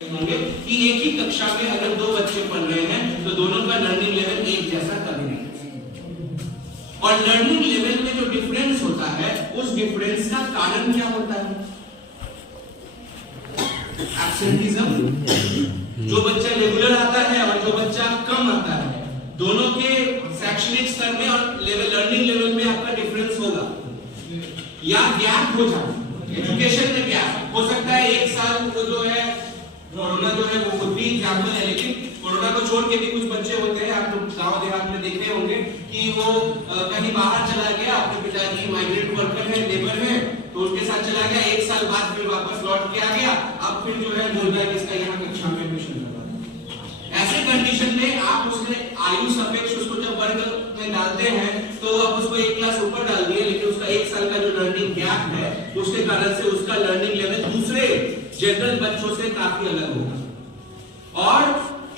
होंगे कि एक ही कक्षा में अगर दो बच्चे पढ़ रहे हैं तो दोनों का लर्निंग लेवल एक जैसा कभी नहीं। और लर्निंग लेवल में जो डिफरेंस होता है उस डिफरेंस का कारण क्या होता है? एब्सेंटिज्म। जो बच्चा रेगुलर आता है और जो बच्चा कम आता है, दोनों के शैक्षणिक स्तर में और लर्निंग लेवल में आपका डिफरेंस होगा या गैप हो जाए। एजुकेशन में गैप हो सकता है। एक साल को जो है कोरोना जो है वो खुद भी एग्जाम्पल है, लेकिन कोरोना को छोड़ के भी कुछ बच्चे होते हैं, आप लोग गांव देहात में देख रहे होंगे कि वो कहीं बाहर चला गया, अपने पिताजी माइग्रेंट वर्कर है, लेबर है, तो उनके साथ चला गया, एक साल बाद फिर वापस लौट के आ गया, अब फिर जो है बोल रहा है कि इसका यहाँ कक्षा में एडमिशन करवा। ऐसे कंडीशन में आप उसमें आयु सापेक्ष उसको जब वर्ग में डालते हैं तो आप उसको एक क्लास ऊपर डाल दिए, लेकिन उसका एक साल का जो लर्निंग गैप है उसके कारण से उसका लर्निंग लेवल दूसरे जनरल बच्चों से काफी अलग होगा। और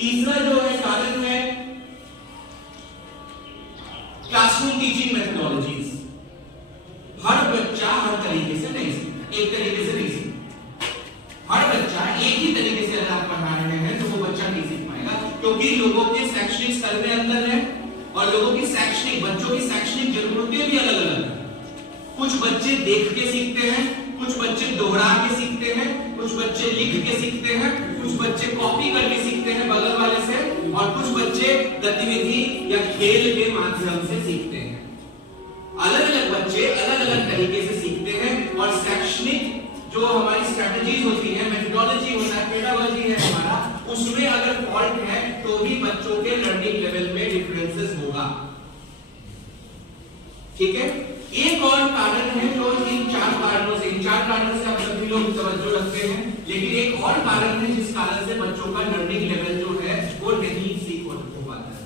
तीसरा जो है कारण है क्लासरूम टीचिंग मेथोडोलॉजीज। हर बच्चा हर तरीके से नहीं सीखता, एक तरीके से नहीं सीखता। हर बच्चा एक ही तरीके से अगर आप पढ़ा रहे हैं तो वो बच्चा नहीं सीख पाएगा, क्योंकि लोगों के शैक्षणिक स्तर में अंतर है और लोगों की बच्चों की शैक्षणिक जरूरतें भी अलग अलग है। कुछ बच्चे देख के सीखते हैं, कुछ बच्चे दोहरा के सीखते हैं, कुछ बच्चे लिख के सीखते हैं, कुछ बच्चे कॉपी करके सीखते हैं बगल वाले से, और कुछ बच्चे गतिविधि या खेल के माध्यम से सीखते हैं। अलग अलग बच्चे अलग अलग तरीके से सीखते हैं और शैक्षणिक जो हमारी स्ट्रेटजीज होती है, मेथोडोलॉजी होता है, पेडागोजी है हमारा, उसमें अगर फॉल्ट है तो भी बच्चों के लर्निंग लेवल में डिफरेंसेस होगा। ठीक है। एक और कारण है जो इन चार कारणों से आप सभी लोग तवज्जो रखते हैं, लेकिन एक और कारण है जिस कारण से बच्चों का लर्निंग लेवल जो है वो नहीं सीख हो पाता है।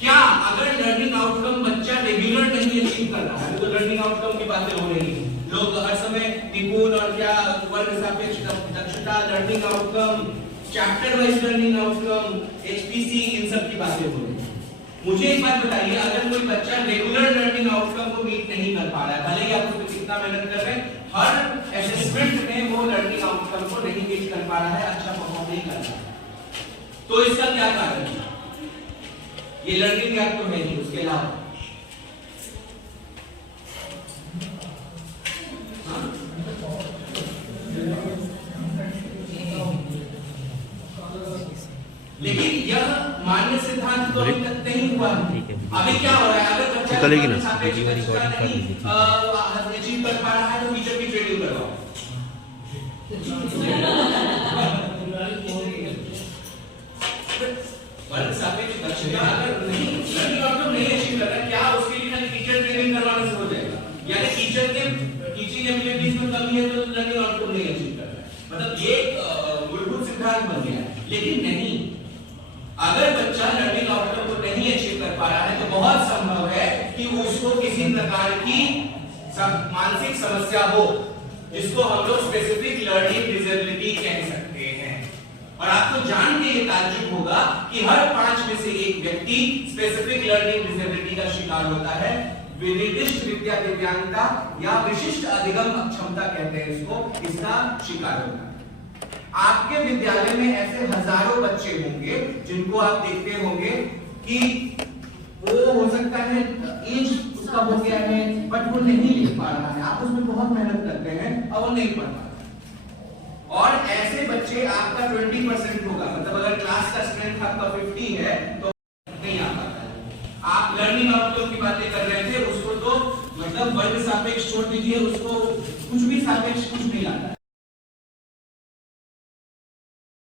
क्या अगर लर्निंग आउटकम बच्चा रेगुलर नहीं अचीव कर रहा है तो लर्निंग आउटकम की बातें हो रही है, लोग हर समय निपुण और क्या वर्ग सापेक्ष दक्षता, learning outcome, chapter wise learning outcome, HPC, इन सब की बातें हो रही है। मुझे एक बात बताइए, अगर कोई बच्चा रेगुलर लर्निंग आउटकम को मीट नहीं कर पा रहा है, भले ही आप उसमें कितना मेहनत कर रहे हैं, हर असेसमेंट में वो लर्निंग आउटकम को नहीं मीट कर पा रहा है, अच्छा परफॉर्म नहीं कर रहा है, तो इसका क्या कारण है? ये लर्निंग गैप तो है ही, उसके अलावा लेकिन यह मान्य सिद्धांत तो अभी तक नहीं हुआ। अभी क्या हो रहा है, अगर बच्चा अचीव कर पा रहा है तो टीचर की ट्रेनिंग करवाओ। वर्ग सापेक्ष दक्षता अगर नहीं लर्निंग आउटकम नहीं अचीव कर रहा है, क्या उसके लिए खाली टीचर ट्रेनिंग करवाने से हो जाएगा? यानी टीचर के टीचिंग एबिलिटीज में कमी है तो लर्निंग आउटकम नहीं अचीव कर रहा है, मतलब ये मूलभूत सिद्धांत बन गया है। लेकिन नहीं, अगर बच्चा लर्निंग आउटकम को नहीं अचीव कर पा रहा है तो बहुत संभव है कि उसको किसी प्रकार की मानसिक समस्या हो, जिसको हम लोग स्पेसिफिक लर्निंग डिसेबिलिटी कह सकते हैं। और आपको जान के ये ताज्जुब होगा कि हर 5 में से एक व्यक्ति स्पेसिफिक लर्निंग डिसेबिलिटी का शिकार होता है। विनिर्दिष्ट विद्या दिव्यांगता या विशिष्ट अधिगम अक्षमता कहते हैं इसको, इसका शिकार होता है। आपके विद्यालय में ऐसे हजारों बच्चे होंगे जिनको आप देखते होंगे कि वो हो सकता है एज उसका हो गया है बट वो नहीं लिख पा रहा है, आप उसमें बहुत मेहनत करते हैं और वो नहीं पढ़ पाता। और ऐसे बच्चे आपका 20% होगा, मतलब अगर क्लास का स्ट्रेंथ आपका 50 है तो नहीं आ पाता है। आप लर्निंग आउटकम की बातें कर रहे थे, उसको तो मतलब वर्ग सापेक्ष छोड़ दीजिए, उसको कुछ भी सापेक्ष कुछ नहीं आता है।